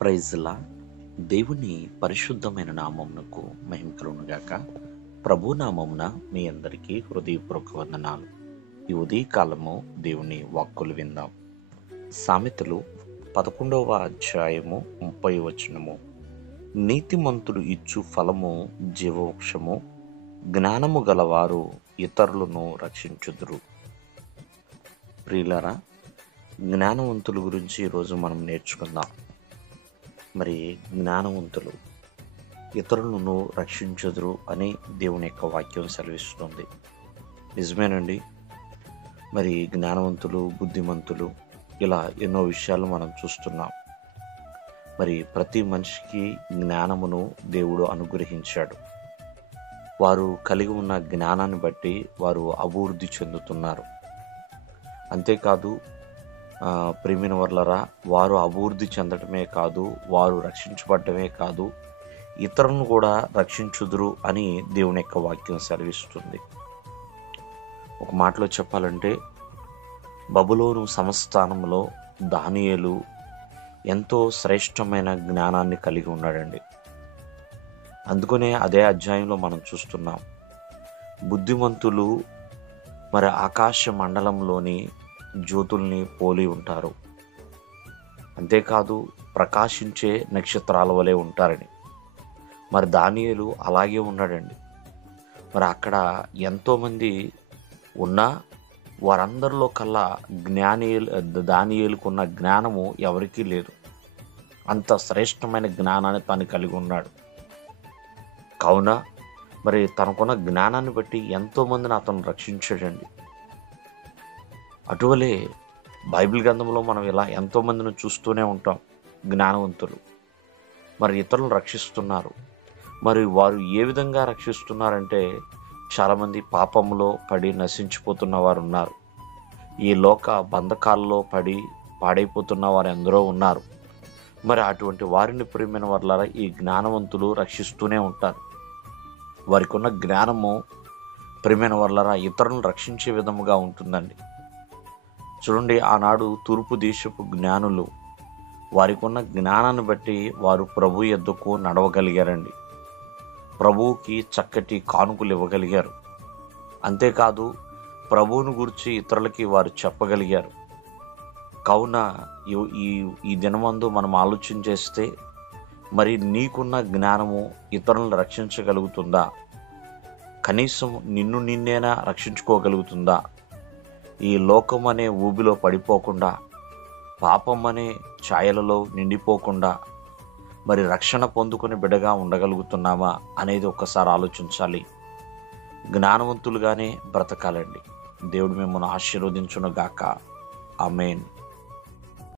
ప్రైజ్లా దేవుని పరిశుద్ధమైన నామమునకు మహిమ కలుగునుగాక. ప్రభు నామమున మీ అందరికీ హృదయపూర్వక వందనాలు. ఈ ఉదయకాలము దేవుని వాక్కులు విందాం. సామెతలు 11వ అధ్యాయము 30వ వచనము. నీతిమంతుడు ఇచ్చు ఫలము జీవవృక్షము, జ్ఞానము గలవారు ఇతరులను రక్షించుదురు. ప్రియులారా, జ్ఞానవంతుల గురించి ఈరోజు మనం నేర్చుకుందాం. మరి జ్ఞానవంతులు ఇతరులను రక్షించుదురు అని దేవుని యొక్క వాక్యం సెలవిస్తుంది. నిజమేనండి. మరి జ్ఞానవంతులు, బుద్ధిమంతులు, ఇలా ఎన్నో విషయాలు మనం చూస్తున్నాం. మరి ప్రతి మనిషికి జ్ఞానమును దేవుడు అనుగ్రహించాడు. వారు కలిగి ఉన్న జ్ఞానాన్ని బట్టి వారు అభివృద్ధి చెందుతున్నారు. అంతేకాదు ప్రియమైన వర్లరా, వారు అభివృద్ధి చెందటమే కాదు, వారు రక్షించబడటమే కాదు, ఇతరులను కూడా రక్షించుదురు అని దేవుని యొక్క వాక్యం సెలవిస్తుంది. ఒక మాటలో చెప్పాలంటే, బబులోను సంస్థానంలో దానియేలు ఎంతో శ్రేష్టమైన జ్ఞానాన్ని కలిగి ఉన్నాడండి. అందుకనే అదే అధ్యాయంలో మనం చూస్తున్నాం, బుద్ధిమంతులు మరి ఆకాశ మండలంలోని జ్యోతుల్ని పోలి ఉంటారు, అంతేకాదు ప్రకాశించే నక్షత్రాల వలె ఉంటారని. మరి దానియేలు అలాగే ఉన్నాడండి. మరి అక్కడ ఎంతోమంది ఉన్నా వారందరిలో కల్లా దానియేలుకున్న జ్ఞానము ఎవరికీ లేదు. అంత శ్రేష్టమైన జ్ఞానాన్ని తాను కలిగి ఉన్నాడు. కావున మరి తనకున్న జ్ఞానాన్ని బట్టి ఎంతోమందిని అతను రక్షించాడండి. అటువలే బైబిల్ గ్రంథంలో మనం ఇలా ఎంతోమందిని చూస్తూనే ఉంటాం. జ్ఞానవంతులు మరి ఇతరులను రక్షిస్తున్నారు. మరి వారు ఏ విధంగా రక్షిస్తున్నారంటే, చాలామంది పాపంలో పడి నశించిపోతున్న వారు ఉన్నారు. ఈ లోక బంధకాల్లో పడి పాడైపోతున్న వారు ఎందరో ఉన్నారు. మరి అటువంటి వారిని ప్రియమైన వారులారా, ఈ జ్ఞానవంతులు రక్షిస్తూనే ఉంటారు. వారికి ఉన్న జ్ఞానము ప్రియమైన వారులారా ఇతరులను రక్షించే విధముగా ఉంటుందండి. చూడండి, ఆనాడు తూర్పు దేశపు జ్ఞానులు వారికి ఉన్న జ్ఞానాన్ని బట్టి వారు ప్రభు యొద్దకు నడవగలిగారండి. ప్రభువుకి చక్కటి కానుకలు ఇవ్వగలిగారు. అంతేకాదు ప్రభువును గురించి ఇతరులకి వారు చెప్పగలిగారు. కావున ఈ దినమందు మనం ఆలోచన చేస్తే, మరి నీకున్న జ్ఞానము ఇతరులను రక్షించగలుగుతుందా? కనీసం నిన్నేనా రక్షించుకోగలుగుతుందా? ఈ లోకం అనే ఊబిలో పడిపోకుండా, పాపం అనే ఛాయలలో నిండిపోకుండా మరి రక్షణ పొందుకుని బిడ్డగా ఉండగలుగుతున్నామా అనేది ఒక్కసారి ఆలోచించాలి. జ్ఞానవంతులుగానే బ్రతకాలండి. దేవుడు మిమ్మల్ని ఆశీర్వదించును గాక. ఆమేన్.